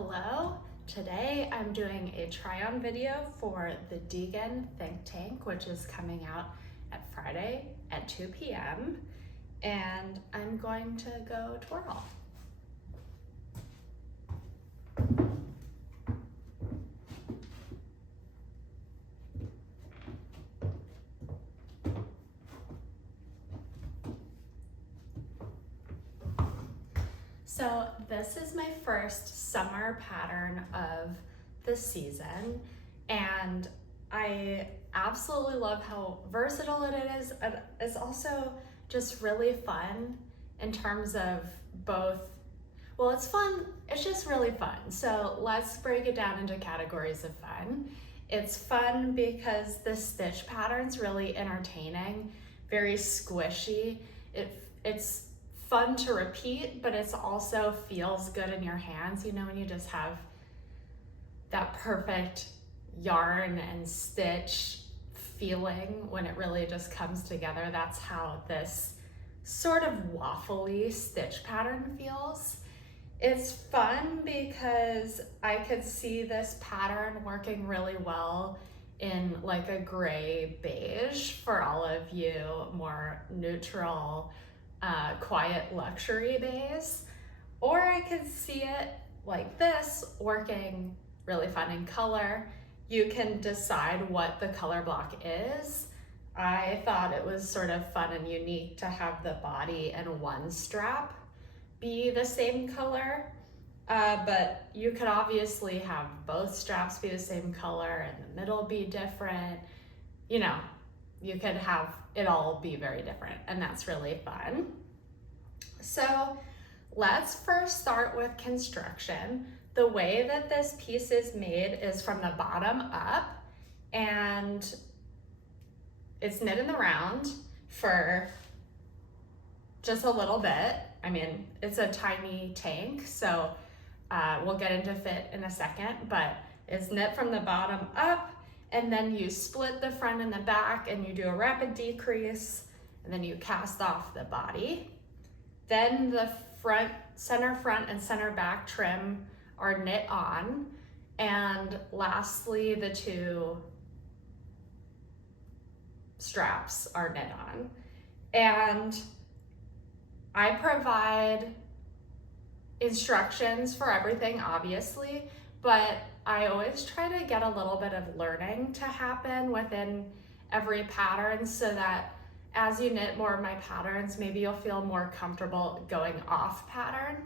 Hello, today I'm doing a try-on video for the DEGEN think tank, which is coming out at Friday at 2 p.m. and I'm going to go twirl. So this is my first summer pattern of the season, and I absolutely love how versatile it is. It's also just really fun in terms of both, well, it's fun, it's just really fun. So let's break it down into categories of fun. It's fun because the stitch pattern's really entertaining, very squishy. It's fun to repeat, but it's also feels good in your hands. You know, when you just have that perfect yarn and stitch feeling when it really just comes together. That's how this sort of waffly stitch pattern feels. It's fun because I could see this pattern working really well in like a gray beige for all of you more neutral, quiet luxury days, or I could see it like this working really fun in color. You can decide what the color block is. I thought it was sort of fun and unique to have the body and one strap be the same color, but you could obviously have both straps be the same color and the middle be different. You know, you could have it all be very different, and that's really fun. So let's first start with construction. The way that this piece is made is from the bottom up, and it's knit in the round for just a little bit. I mean, it's a tiny tank, so we'll get into fit in a second, but it's knit from the bottom up, and then you split the front and the back, and you do a rapid decrease, and then you cast off the body. Then the center front and center back trim are knit on, and lastly, the two straps are knit on. And I provide instructions for everything, obviously, but I always try to get a little bit of learning to happen within every pattern so that as you knit more of my patterns, maybe you'll feel more comfortable going off pattern.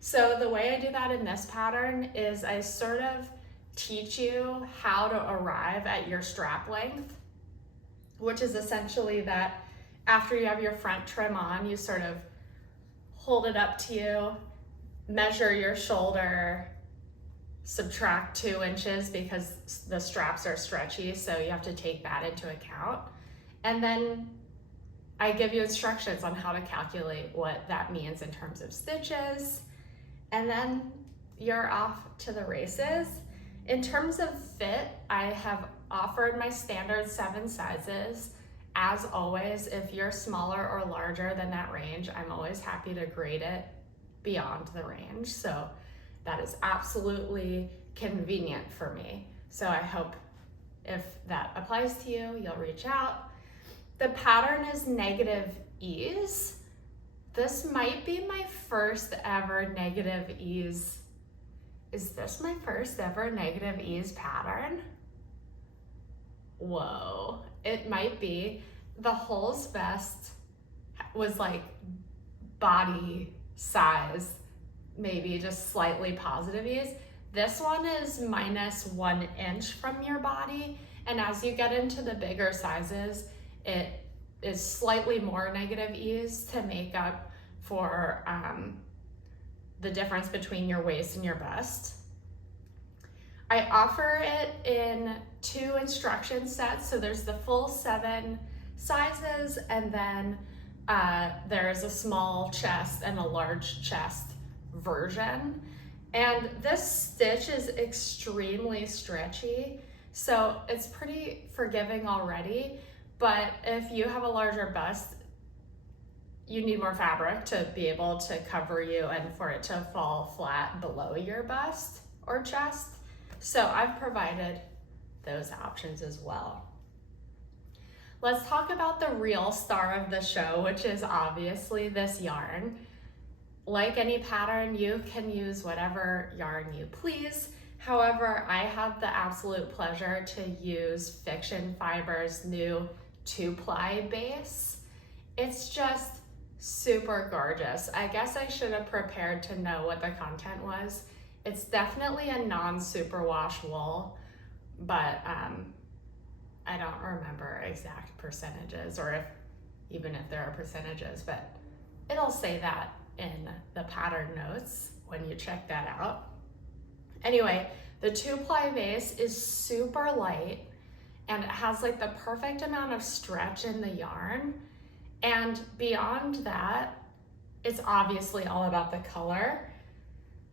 So the way I do that in this pattern is I sort of teach you how to arrive at your strap length, which is essentially that after you have your front trim on, you sort of hold it up to you, measure your shoulder, subtract 2 inches because the straps are stretchy, so you have to take that into account. And then I give you instructions on how to calculate what that means in terms of stitches, and then you're off to the races. In terms of fit, I have offered my standard 7 sizes. As always, if you're smaller or larger than that range, I'm always happy to grade it beyond the range. So that is absolutely convenient for me. So I hope if that applies to you, you'll reach out. The pattern is negative ease. This might be my first ever negative ease. Is this my first ever negative ease pattern? Whoa, it might be. The Holes vest was like body size, maybe just slightly positive ease. This one is minus 1 inch from your body, and as you get into the bigger sizes, it is slightly more negative ease to make up for the difference between your waist and your bust. I offer it in 2 instruction sets, so there's the full 7 sizes, and then there's a small chest and a large chest version. And this stitch is extremely stretchy, so it's pretty forgiving already, but if you have a larger bust, you need more fabric to be able to cover you and for it to fall flat below your bust or chest. So I've provided those options as well. Let's talk about the real star of the show, which is obviously this yarn. Like any pattern, you can use whatever yarn you please. However, I had the absolute pleasure to use Fiction Fiber's new 2-ply base. It's just super gorgeous. I guess I should have prepared to know what the content was. It's definitely a non-superwash wool, but I don't remember exact percentages, or even if there are percentages, but it'll say that in the pattern notes when you check that out. Anyway, the 2-ply base is super light and it has like the perfect amount of stretch in the yarn. And beyond that, it's obviously all about the color.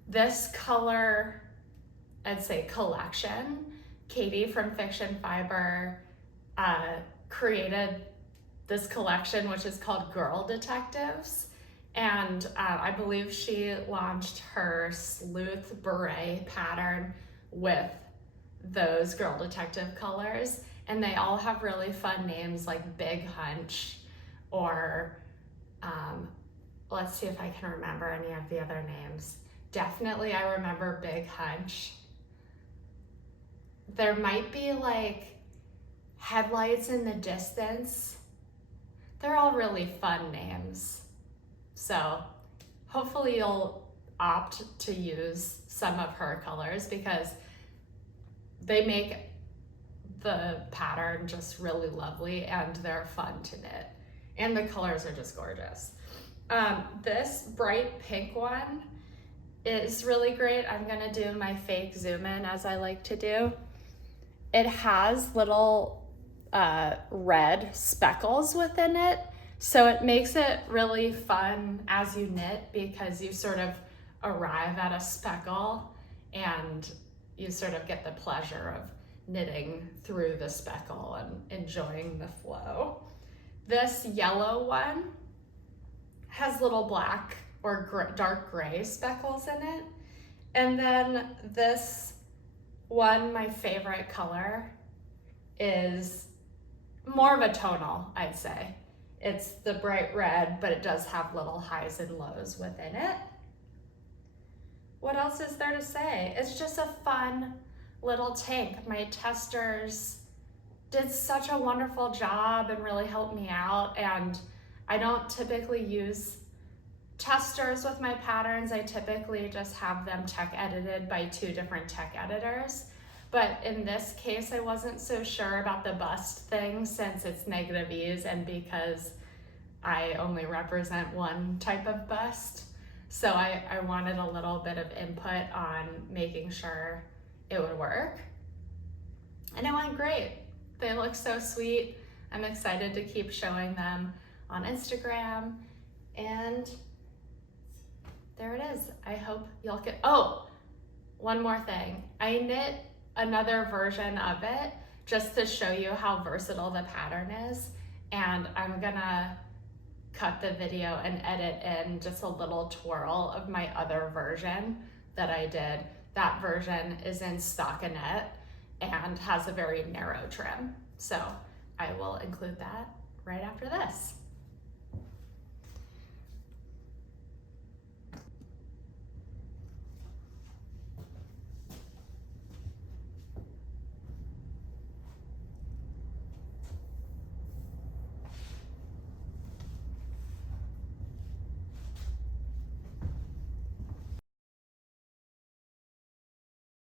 This color, I'd say collection, Katie from Fiction Fiber created this collection, which is called Girl Detectives. And I believe she launched her Sleuth Beret pattern with those Girl Detective colors. And they all have really fun names like Big Hunch, or let's see if I can remember any of the other names. Definitely I remember Big Hunch. There might be like Headlights in the Distance. They're all really fun names. So hopefully you'll opt to use some of her colors because they make the pattern just really lovely and they're fun to knit. And the colors are just gorgeous. This bright pink one is really great. I'm gonna do my fake zoom in as I like to do. It has little red speckles within it. So it makes it really fun as you knit because you sort of arrive at a speckle and you sort of get the pleasure of knitting through the speckle and enjoying the flow. This yellow one has little black or dark gray speckles in it. And then this one, my favorite color, is more of a tonal, I'd say. It's the bright red, but it does have little highs and lows within it. What else is there to say? It's just a fun little tank. My testers did such a wonderful job and really helped me out. And I don't typically use testers with my patterns. I typically just have them tech edited by 2 different tech editors. But in this case, I wasn't so sure about the bust thing since it's negative ease and because I only represent one type of bust. So I wanted a little bit of input on making sure it would work. And it went great. They look so sweet. I'm excited to keep showing them on Instagram. And there it is. I hope you'll get, oh, one more thing. I knit another version of it just to show you how versatile the pattern is. And I'm gonna cut the video and edit in just a little twirl of my other version that I did. That version is in stockinette and has a very narrow trim. So I will include that right after this.